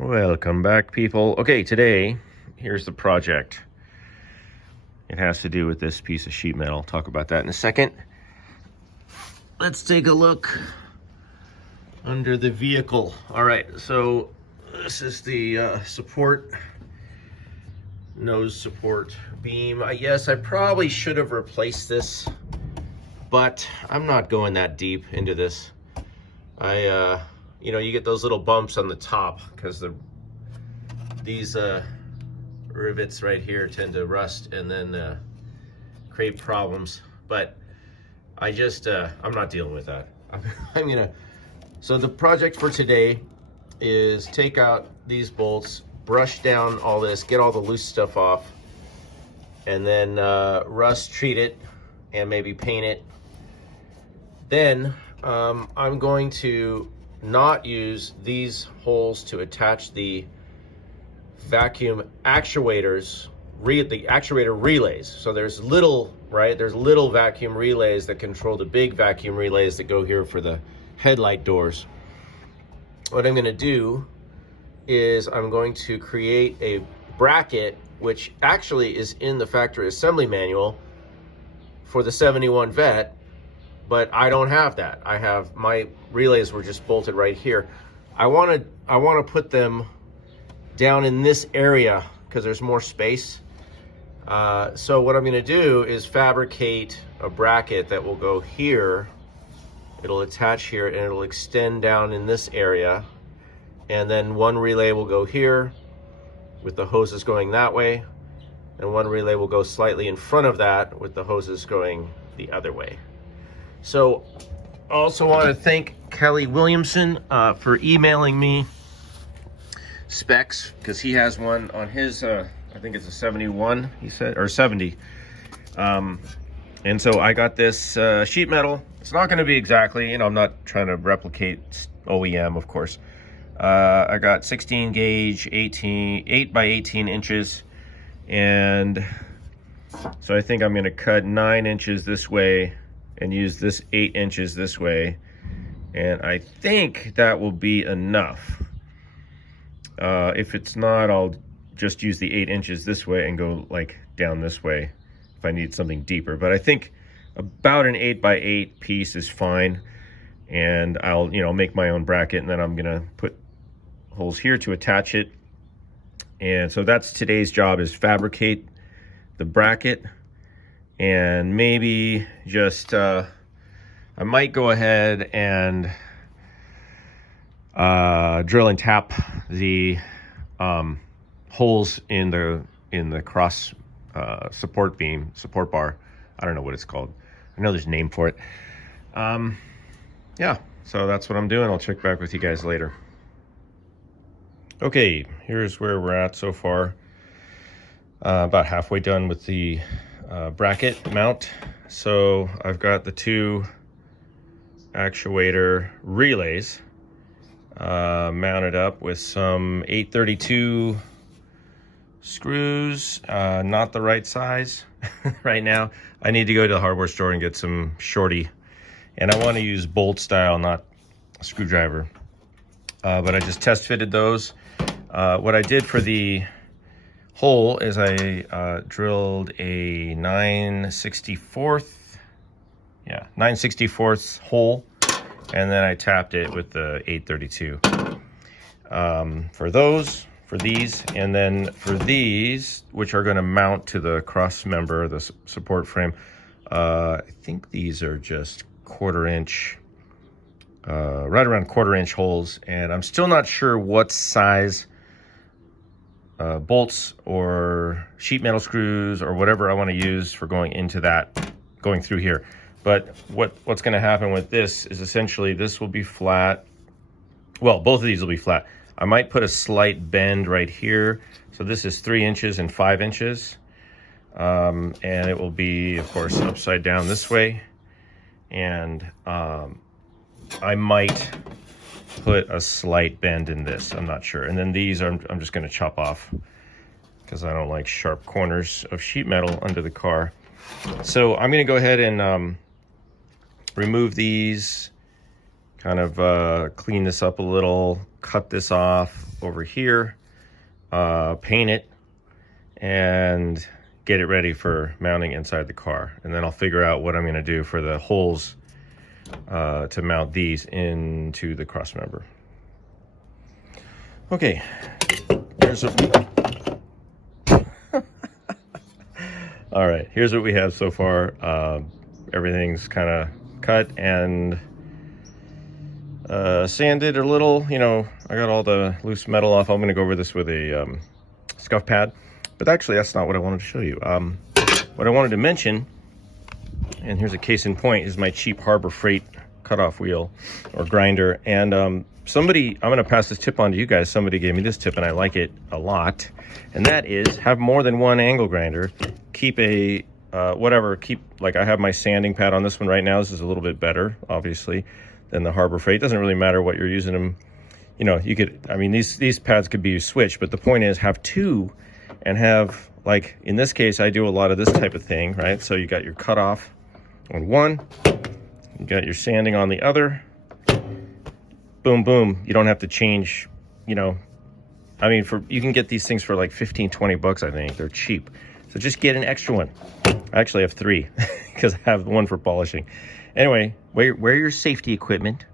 Welcome back, people. Okay, today, here's the project. It has to do with this piece of sheet metal. I'll talk about that in a second. Let's take a look under the vehicle. All right, so this is the support, nose support beam. Yes, I probably should have replaced this, but I'm not going that deep into this. You know, you get those little bumps on the top because these rivets right here tend to rust and then create problems. But I'm not dealing with that. So the project for today is take out these bolts, brush down all this, get all the loose stuff off, and then rust treat it and maybe paint it. Then I'm going to not use these holes to attach the vacuum actuators, the actuator relays. So there's little vacuum relays that control the big vacuum relays that go here for the headlight doors. What I'm going to do is I'm going to create a bracket, which actually is in the factory assembly manual for the 71 Vet, but I don't have that. I have my relays were just bolted right here. I want to put them down in this area because there's more space. So what I'm going to do is fabricate a bracket that will go here. It'll attach here and it'll extend down in this area. And then one relay will go here with the hoses going that way. And one relay will go slightly in front of that with the hoses going the other way. So I also want to thank Kelly Williamson for emailing me specs, because he has one on his, I think it's a 71, he said, or 70. And so I got this sheet metal. It's not going to be exactly, I'm not trying to replicate OEM, of course. I got 16 gauge, 8 by 18 inches. And so I think I'm going to cut 9 inches this way and use this 8 inches this way, and I think that will be enough. If it's not, I'll just use the 8 inches this way and go like down this way if I need something deeper. But I think about an 8 by 8 piece is fine, and I'll make my own bracket, and then I'm gonna put holes here to attach it. And so that's today's job, is fabricate the bracket. And maybe just, I might go ahead and drill and tap the holes in the cross support bar. I don't know what it's called. I know there's a name for it. Yeah, so that's what I'm doing. I'll check back with you guys later. Okay, here's where we're at so far. About halfway done with the bracket mount. So I've got the 2 actuator relays mounted up with some 832 screws, not the right size right now. I need to go to the hardware store and get some shorty, and I want to use bolt style, not a screwdriver. But I just test fitted those. What I did for the hole is I drilled a 9/64th hole, and then I tapped it with the 832 for these, and then for these, which are going to mount to the cross member, the support frame. I think these are just 1/4 inch, right around 1/4 inch holes, and I'm still not sure what size bolts or sheet metal screws or whatever I want to use for going through here. But what's going to happen with this is essentially this will be flat. Well, both of these will be flat. I might put a slight bend right here. So this is 3 inches and 5 inches. And it will be, of course, upside down this way. And I might put a slight bend in this, I'm not sure. And then these I'm just going to chop off because I don't like sharp corners of sheet metal under the car. So I'm going to go ahead and remove these kind of clean this up a little, cut this off over here, paint it, and get it ready for mounting inside the car. And then I'll figure out what I'm going to do for the holes to mount these into the cross member. Okay, here's all right, here's what we have so far. Everything's kind of cut and sanded a little. You know, I got all the loose metal off. I'm going to go over this with a scuff pad, but actually that's not what I wanted to show you. What I wanted to mention, and here's a case in point, is my cheap Harbor Freight cutoff wheel or grinder. And somebody, I'm going to pass this tip on to you guys. Somebody gave me this tip and I like it a lot, and that is have more than one angle grinder. Keep a like I have my sanding pad on this one right now. This is a little bit better obviously than the Harbor Freight. It doesn't really matter what you're using them, you know, you could, I mean, these pads could be switched, but the point is have two, and have, like in this case I do a lot of this type of thing, right? So you got your cutoff on one, you got your sanding on the other, boom boom. You don't have to change, you know, I mean, you can get these things for like 15-20 bucks. I think they're cheap. So just get an extra one. I actually have three because I have one for polishing. Anyway, wear your safety equipment.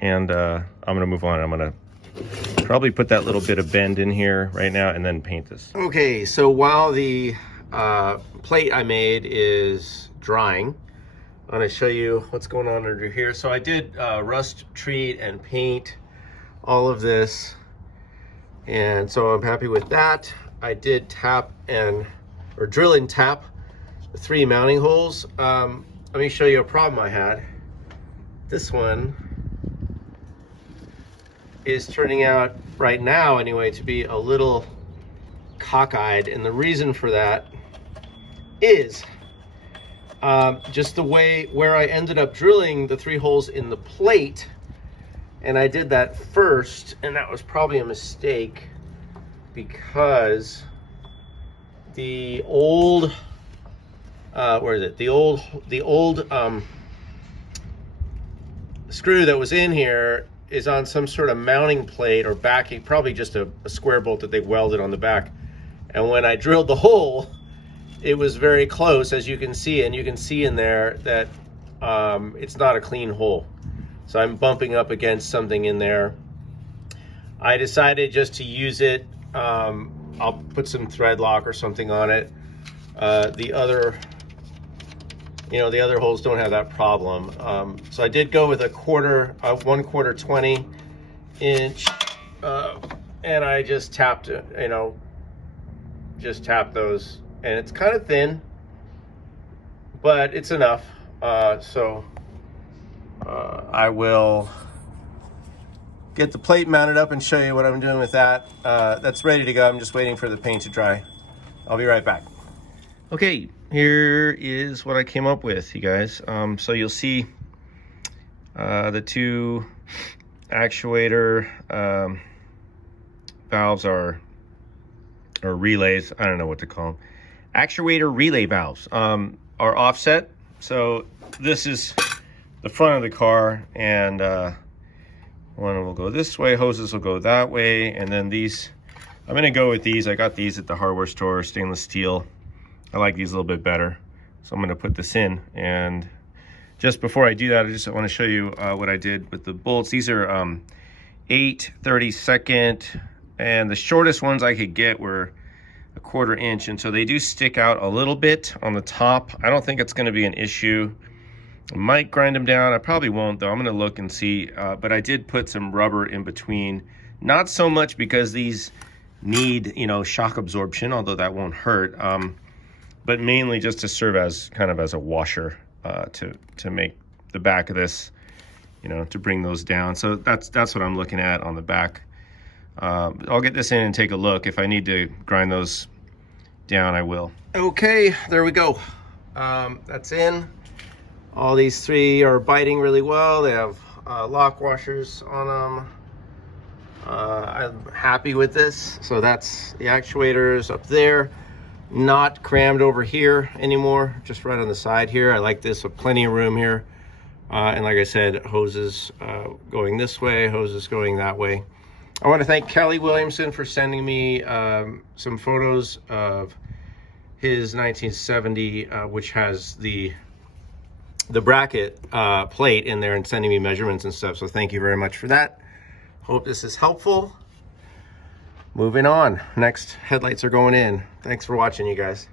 And I'm going to move on. I'm going to probably put that little bit of bend in here right now and then paint this. Okay, so while the plate I made is drying, I'm going to show you what's going on under here. So I did rust treat and paint all of this. And so I'm happy with that. I did tap or drill and tap the 3 mounting holes. Let me show you a problem I had. This one is turning out right now anyway to be a little cockeyed, and the reason for that is just the way where I ended up drilling the 3 holes in the plate. And I did that first, and that was probably a mistake, because the old where is it, the old screw that was in here is on some sort of mounting plate or backing, probably just a square bolt that they welded on the back. And when I drilled the hole, it was very close, as you can see, and you can see in there that it's not a clean hole. So I'm bumping up against something in there. I decided just to use it. I'll put some thread lock or something on it. The other holes don't have that problem. So I did go with a 1/4 20-inch, and I just tapped it, just tap those, and it's kind of thin, but it's enough. I will get the plate mounted up and show you what I'm doing with that. That's ready to go. I'm just waiting for the paint to dry. I'll be right back. Okay, here is what I came up with, you guys. So you'll see the 2 actuator valves are relays. I don't know what to call them. Actuator relay valves are offset. So this is the front of the car, and one will go this way, hoses will go that way, and then these, I'm going to go with these. I got these at the hardware store, stainless steel. I like these a little bit better, so I'm going to put this in. And just before I do that, I just want to show you what I did with the bolts. These are 8/32, and the shortest ones I could get were 1/4 inch, and so they do stick out a little bit on the top. I don't think it's going to be an issue. I might grind them down. I probably won't, though. I'm going to look and see. But I did put some rubber in between. Not so much because these need, shock absorption, although that won't hurt. But mainly just to serve as kind of as a washer to make the back of this, to bring those down. So that's what I'm looking at on the back. I'll get this in and take a look. If I need to grind those down, I will. Okay, there we go. That's in. All these 3 are biting really well. They have lock washers on them. I'm happy with this. So that's the actuators up there. Not crammed over here anymore, just right on the side here. I like this, with plenty of room here And like I said, hoses going this way, hoses going that way. I want to thank Kelly Williamson for sending me some photos of his 1970, which has the bracket plate in there, and sending me measurements and stuff. So thank you very much for that. Hope this is helpful. Moving on. Next headlights are going in. Thanks for watching, you guys.